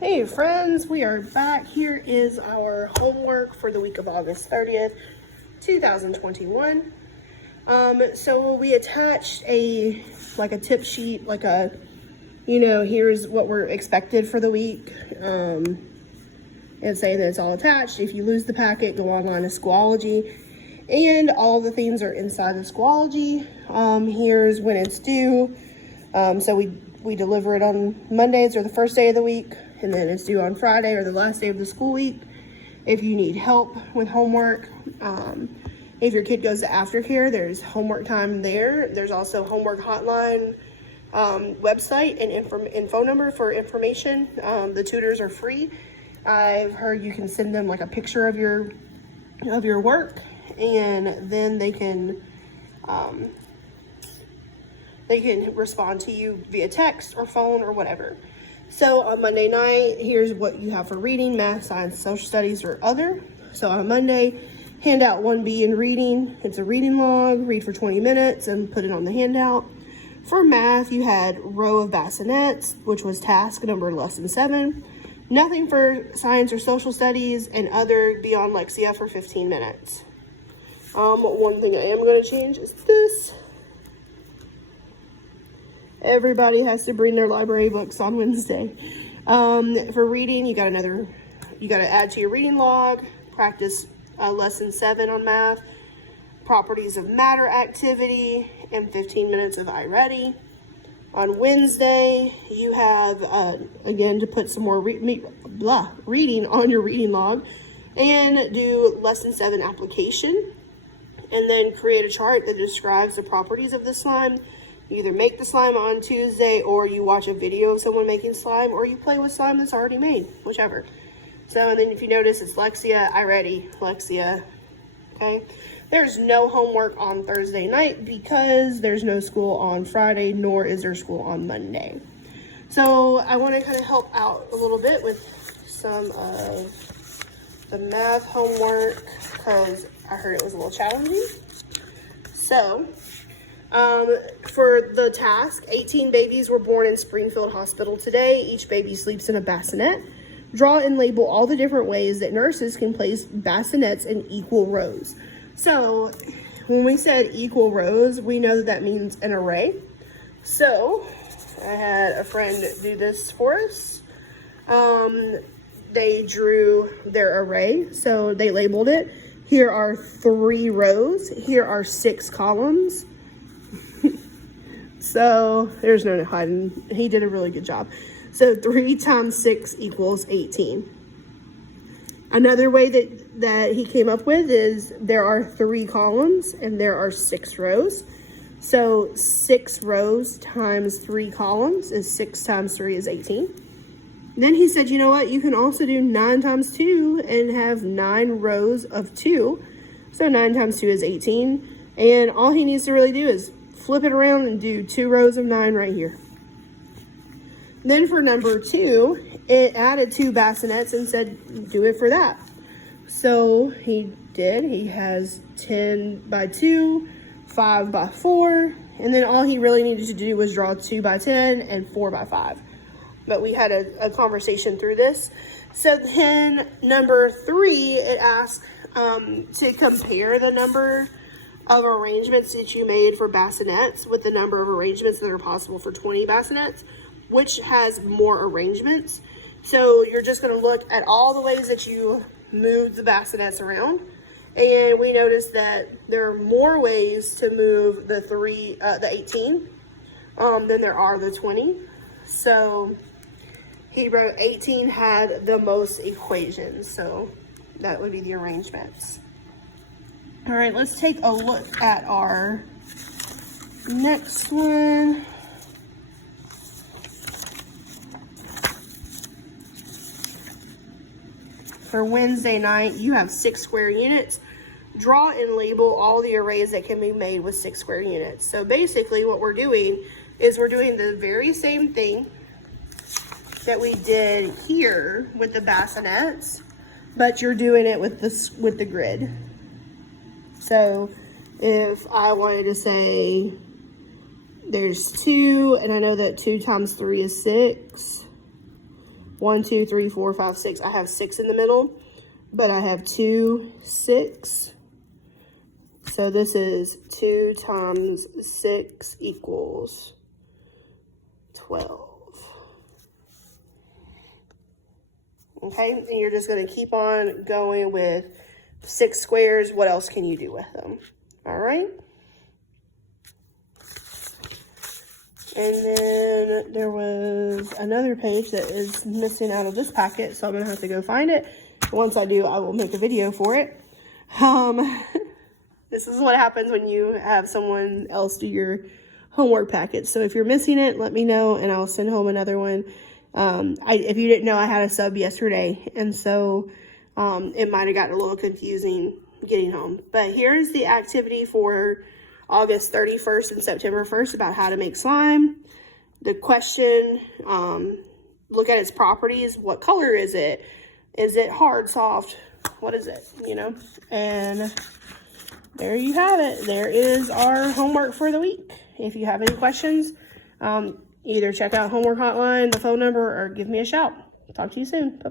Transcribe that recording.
Hey friends, we are back. Here is our homework for the week of August 30th, 2021. So we attached a tip sheet, here's what we're expected for the week. And saying that it's all attached. If you lose the packet, go online to Schoology. And all the things are inside the Schoology. Here's when it's due. So we deliver it on Mondays or the first day of the week. And then it's due on Friday or the last day of the school week. If you need help with homework, if your kid goes to aftercare, there's homework time there. There's also homework hotline website and phone number for information. The tutors are free. I've heard you can send them like a picture of your work, and then they can respond to you via text or phone or whatever. So on Monday night, here's what you have for reading: math, science, social studies, or other. So on Monday, handout 1B in reading. It's a reading log, read for 20 minutes and put it on the handout. For math, you had row of bassinets, which was task number lesson 7. Nothing for science or social studies, and other beyond Lexia for 15 minutes. One thing I am going to change is this. Everybody has to bring their library books on Wednesday. For reading, you got to add to your reading log, practice lesson 7 on math, properties of matter activity, and 15 minutes of iReady. On Wednesday, you have, again, to put some more reading on your reading log, and do lesson 7 application, and then create a chart that describes the properties of the slime. You either make the slime on Tuesday, or you watch a video of someone making slime, or you play with slime that's already made, whichever. So, and then if you notice, it's Lexia, iReady, Lexia, okay? There's no homework on Thursday night because there's no school on Friday, nor is there school on Monday. So I want to kind of help out a little bit with some of the math homework because I heard it was a little challenging. So, for the task, 18 babies were born in Springfield Hospital today. Each baby sleeps in a bassinet. Draw and label all the different ways that nurses can place bassinets in equal rows. So when we said equal rows, we know that means an array. So I had a friend do this for us. They drew their array, so they labeled it. Here are 3 rows. Here are 6 columns. So there's no hiding. He did a really good job. So 3 times 6 equals 18. Another way that he came up with is there are 3 columns and there are 6 rows. So 6 rows times 3 columns is 6 times 3 is 18. Then he said, you know what? You can also do 9 times 2 and have 9 rows of 2. So 9 times 2 is 18. And all he needs to really do is flip it around and do 2 rows of 9 right here. Then for number 2, it added 2 bassinets and said, do it for that. So he did. He has 10 by 2, 5 by 4, and then all he really needed to do was draw 2 by 10 and 4 by 5. But we had a conversation through this. So then number 3, it asked to compare the number of arrangements that you made for bassinets with the number of arrangements that are possible for 20 bassinets, which has more arrangements. So you're just going to look at all the ways that you move the bassinets around. And we noticed that there are more ways to move the 18 than there are the 20. So he wrote 18 had the most equations. So that would be the arrangements. All right, let's take a look at our next one. For Wednesday night, you have 6 square units. Draw and label all the arrays that can be made with 6 square units. So basically what we're doing is we're doing the very same thing that we did here with the bassinets, but you're doing it with the grid. So if I wanted to say there's 2, and I know that 2 times 3 is 6. 1, 2, 3, 4, 5, 6. I have 6 in the middle, but I have 2, 6. So this is 2 times 6 equals 12. Okay, and you're just going to keep on going with 6 squares. What else can you do with them? All right. And then there was another page that is missing out of this packet, so I'm going to have to go find it. Once I do, I will make a video for it. This is what happens when you have someone else do your homework package. So if you're missing it, let me know, and I'll send home another one. If you didn't know, I had a sub yesterday, and so it might have gotten a little confusing getting home. But here's the activity for August 31st and September 1st about how to make slime. The question, look at its properties. What color is it? Is it hard, soft? What is it? You know? And there you have it. There is our homework for the week. If you have any questions, either check out Homework Hotline, the phone number, or give me a shout. Talk to you soon. Bye.